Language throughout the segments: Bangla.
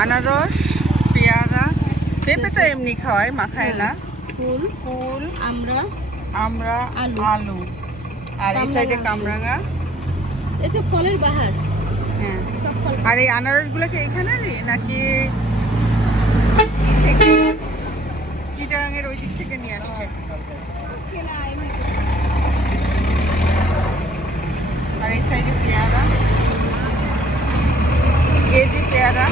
আনারস পেয়ারা। পেঁপে তো এমনি খাওয়ায় মাখায় না। ফুল কুল আমরা আমরা আলু। আর এই সাইডে কামরাঙা। এই তো ফলের বাহার। হ্যাঁ। আর এই আনারসগুলো কি এখানেরই নাকি চিটাগাঙের ওই দিক থেকে নিয়ে আসছে? আর এই সাইডে পেয়ারা কেজি পেয়ারা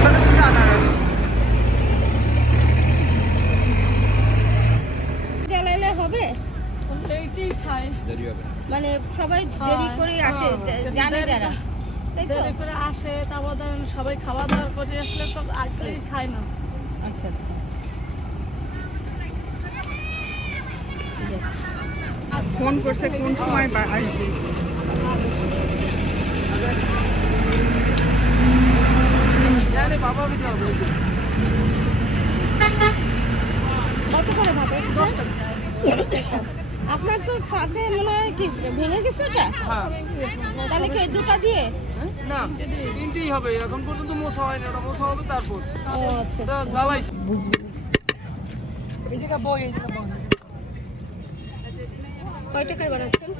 ছোট ছোট আনারস। জ্বালাইলে হবে? এইটাই খায়। মানে সবাই দেরি করে আসে জানে যারা। দেরি করে আসে তারপর ধরেন সবাই খাওয়া দাওয়া করে আসলে তো আসলেই খায় না। আচ্ছা আচ্ছা। ফোন করছে কোন সময় বা- আসবে? কত করে ভাবে? দশ টাকা। আপনার তো সাথে মনে হয় কি ভেঙে গেছে ওটা? হ্যাঁ। তাহলে কি দুটো দিয়ে? না তিনটেই হবে। এখন পর্যন্ত মশা হয়নি ওটা মশা হবে তারপর। ও আচ্ছা এটা জ্বালাইছে। কয় টাকার বানাচ্ছেন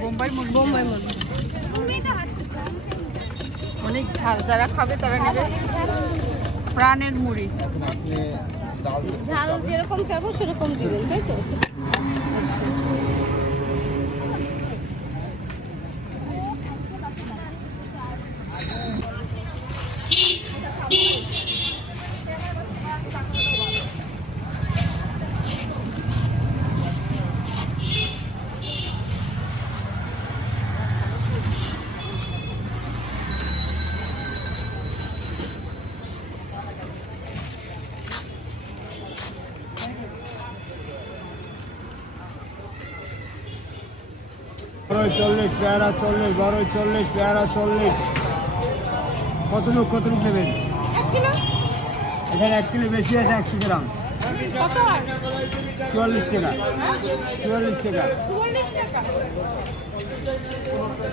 বোম্বাই মুরগি বোম্বাই অনেক ঝাল যারা খাবে তারা নেবে। প্রাণের মুড়ি। ঝাল যেরকম চাবো সেরকম দিবেন তাই তো? বারোই চল্লিশ পেয়ারা চল্লিশ বারোই চল্লিশ পেয়ারা চল্লিশ। কত লোক কত লোক নেবেন? এখানে এক কিলো বেশি আছে একশো গ্রাম। চুয়াল্লিশ টাকা। চুয়াল্লিশ টাকা।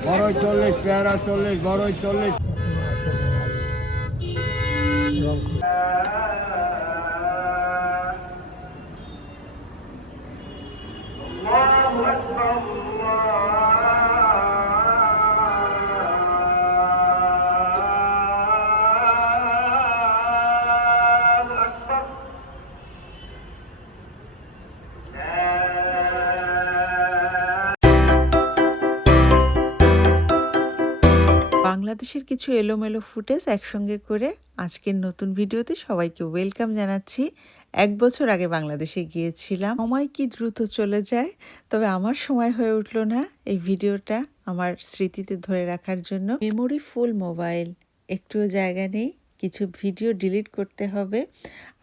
বড়ই চল্লিশ পেয়ারা চল্লিশ বড়ই চল্লিশ। বাংলাদেশের কিছু এলোমেলো ফুটেজ একসঙ্গে করে আজকের নতুন ভিডিওতে সবাইকে ওয়েলকাম জানাচ্ছি। এক বছর আগে বাংলাদেশে গিয়েছিলাম। সময় কি দ্রুত চলে যায় তবে আমার সময় হয়ে উঠল না এই ভিডিওটা আমার স্মৃতিতে ধরে রাখার জন্য। মেমোরি ফুল মোবাইল একটুও জায়গা নেই কিছু ভিডিও ডিলিট করতে হবে।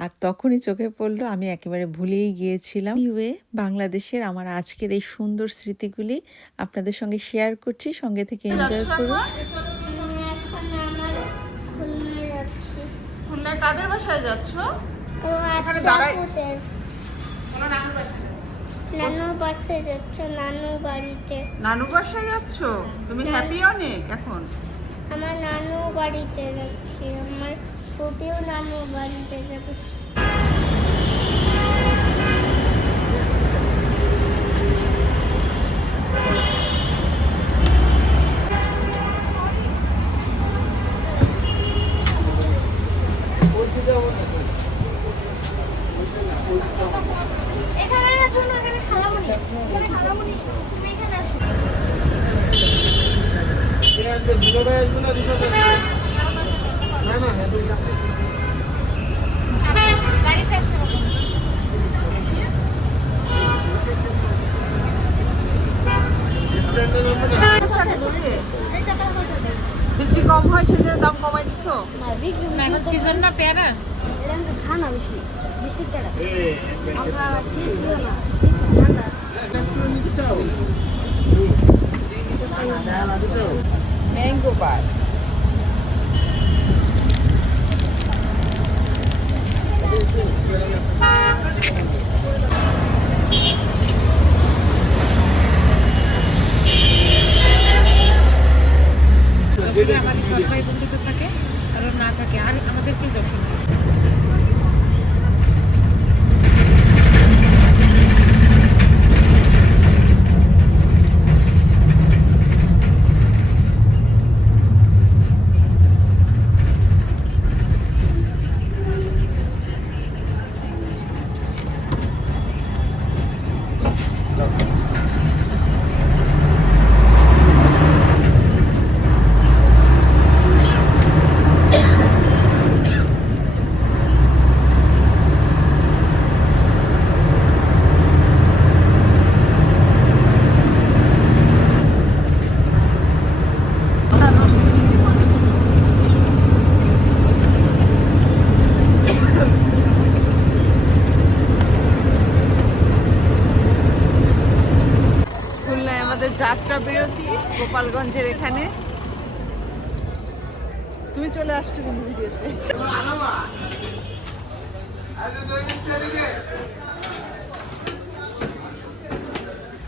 আর তখনই চোখে পড়ল আমি একেবারে ভুলেই গিয়েছিলাম। ইউএ বাংলাদেশের আমার আজকের এই সুন্দর স্মৃতিগুলি আপনাদের সঙ্গে শেয়ার করছি সঙ্গে থেকে এনজয় করুন। কাদের বাসায় যাচ্ছ? ও ওখানে দাঁড়াই নানু বাসে যাচ্ছে? নানু বাড়িতে। নানু বাসায় যাচ্ছ? তুমি হ্যাপি অনেক এখন? আমার নানু বাড়িতে যাচ্ছি আমার ছুটিও নানু বাড়িতে যাবে এখানে আছো না এখানে খালামুনি এখানে খালামুনি তুমি এখানে আসো গাড়িতে আসতে হবে এই টাকা হয়ে যাবে বিক্রি কম হয় সেজন্য দাম কমাই দিছো না বিক্রি এখন সিজন না পেয়ারা এটা কিন্তু ঠান্ডা বেশি বেশি টাকা আমরা শীত দিও না শীত ঠান্ডা ম্যাঙ্গো বার যাত্রা বিরতি গোপালগঞ্জের এখানে। তুমি চলে আসছো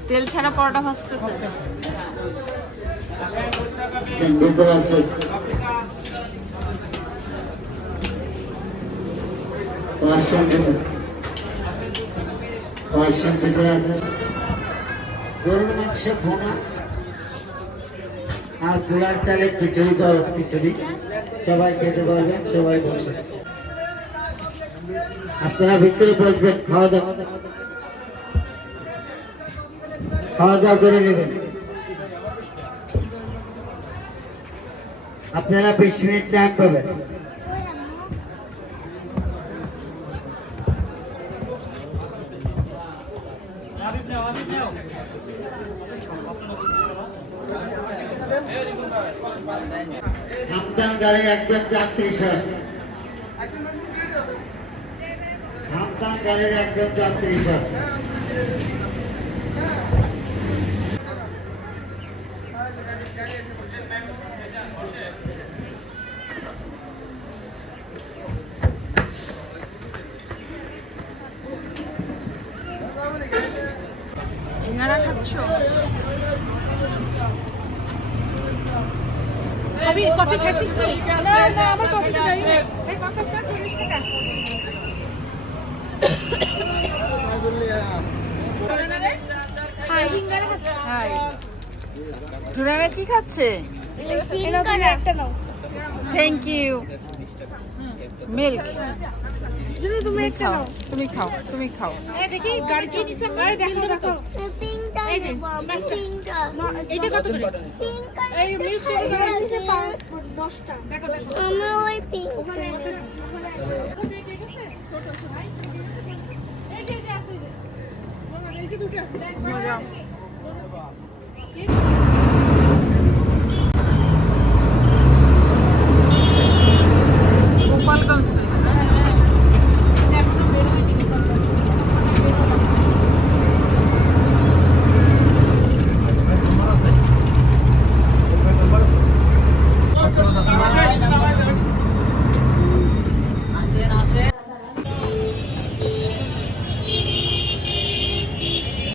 তেল ছাড়া পরোটা ভাজতেছে। ভিতরে আছে গরুর মাংস ভোনা আর গোলার চালে খিচুড়ি দাও, খিচুড়ি। সবাই খেতে পারবেন সবাই বসে আপনারা ভিতরে বসবেন, খাওয়া দাওয়া। খাওয়া দাওয়া করে নেবেন। আপনারা বিশ মিনিট টাইম পাবেন। হামদান গাড়ি একজন যাত্রী স্যার হামদান গাড়ির একজন যাত্রী স্যার ঝিঙারা খাচ্ছ কফি খাইছিস না না আমার কফিটা নাই। এই কতটা চল্লিশ টাকা সিঙ্গারা খাচ্ছে হাই ধুরারা কি খাচ্ছে? একটা নাও থ্যাংক ইউ মিল্ক তুমি খাও তুমি খাও তুমি খাও। দেখি গাড়ি চিনি সব এই দেখো দেখো। পিঙ্কটা এই যে পিঙ্কটা এটা কত করে? এই মিল্ক আছে 10টা দেখো দেখো। আমার ওই পিঙ্ক এই যে আছে। মজা।